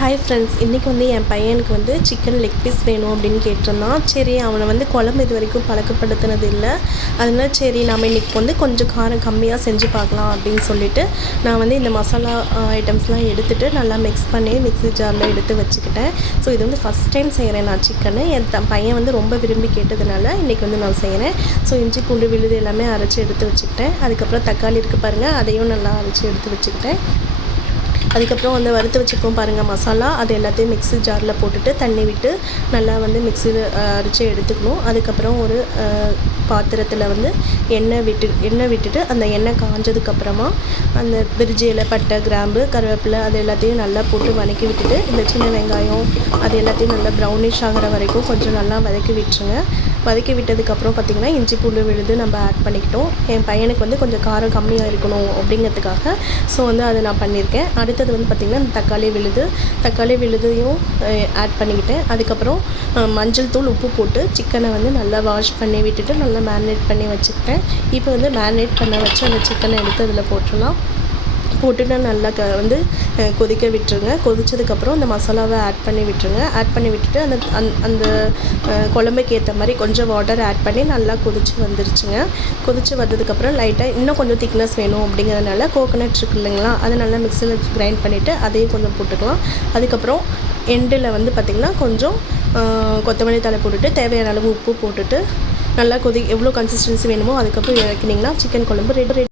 Hi friends, இன்றைக்கி வந்து என் பையனுக்கு வந்து சிக்கன் லெக் பீஸ் வேணும் அப்படின்னு கேட்டிருந்தான். சரி, அவனை வந்து குழம்பு இது வரைக்கும் பழக்கப்படுத்தினது இல்லை. அதனால சரி நம்ம இன்றைக்கி வந்து கொஞ்சம் காரம் கம்மியாக செஞ்சு பார்க்கலாம் அப்படின்னு சொல்லிவிட்டு நான் வந்து இந்த மசாலா ஐட்டம்ஸ்லாம் எடுத்துகிட்டு நல்லா மிக்ஸ் பண்ணி மிக்ஸி ஜாரில் எடுத்து வச்சுக்கிட்டேன். ஸோ இது வந்து ஃபஸ்ட் டைம் செய்கிறேன் நான் சிக்கனு. என் பையன் வந்து ரொம்ப விரும்பி கேட்டதுனால இன்றைக்கி வந்து நான் செய்கிறேன். ஸோ இஞ்சி பூண்டு விழுது எல்லாமே அரைச்சி எடுத்து வச்சுக்கிட்டேன். அதுக்கப்புறம் தக்காளி இருக்குது பாருங்கள், அதையும் நல்லா அரைச்சி எடுத்து வச்சுக்கிட்டேன். அதுக்கப்புறம் வந்து வறுத்து வச்சுருக்கோம் பாருங்கள் மசாலா, அது எல்லாத்தையும் மிக்ஸி ஜாரில் போட்டுட்டு தண்ணி விட்டு நல்லா வந்து மிக்ஸியில் அரைச்சி எடுத்துக்கணும். அதுக்கப்புறம் ஒரு பாத்திரத்தில் வந்து எண்ணெய் விட்டுட்டு அந்த எண்ணெய் காஞ்சதுக்கப்புறமா அந்த பிரிஞ்சி இலை, பட்டை, கிராம்பு, கருவேப்பிலை அது எல்லாத்தையும் நல்லா போட்டு வதக்கி விட்டுட்டு இந்த சின்ன வெங்காயம் அது எல்லாத்தையும் நல்லா ப்ரௌனிஷ் ஆகிற வரைக்கும் கொஞ்சம் நல்லா வதக்கி விட்டுருங்க. வதக்கி விட்டதுக்கப்புறம் பார்த்திங்கன்னா இஞ்சி பூண்டு விழுது நம்ம ஆட் பண்ணிக்கிட்டோம். என் பையனுக்கு வந்து கொஞ்சம் காரம் கம்மியாக இருக்கணும் அப்படிங்கிறதுக்காக ஸோ வந்து அதை நான் பண்ணியிருக்கேன். அடுத்தது வந்து பார்த்திங்கன்னா இந்த தக்காளி விழுதையும் ஆட் பண்ணிக்கிட்டேன். அதுக்கப்புறம் மஞ்சள் தூள், உப்பு போட்டு சிக்கனை வந்து நல்லா வாஷ் பண்ணி விட்டுட்டு நல்லா மேரினேட் பண்ணி வச்சுக்கிட்டேன். இப்போ வந்து மேரினேட் பண்ண வச்சு அந்த சிக்கனை எடுத்து அதில் போட்டுட்டு நல்லா வந்து கொதிக்க விட்டுருங்க. கொதித்ததுக்கப்புறம் அந்த மசாலாவை ஆட் பண்ணி விட்டுருங்க. ஆட் பண்ணி விட்டுட்டு அந்த குழம்புக்கு ஏற்ற மாதிரி கொஞ்சம் வாட்டர் ஆட் பண்ணி நல்லா கொதித்து வந்துருச்சுங்க. கொதித்து வந்ததுக்கப்புறம் லைட்டாக இன்னும் கொஞ்சம் திக்னஸ் வேணும் அப்படிங்கிறதுனால கோகோனட் இருக்குது இல்லைங்களா, அதை நல்லா மிக்ஸியில் கிரைண்ட் பண்ணிவிட்டு அதையும் கொஞ்சம் போட்டுக்கலாம். அதுக்கப்புறம் எண்டில் வந்து பார்த்திங்கன்னா கொஞ்சம் கொத்தமல்லி தழை போட்டுட்டு தேவையான அளவு உப்பு போட்டுட்டு நல்லா எவ்வளோ கன்சிஸ்டன்சி வேணுமோ அதுக்கப்புறம் இறக்கினிங்கன்னா சிக்கன் குழம்பு ரெடி.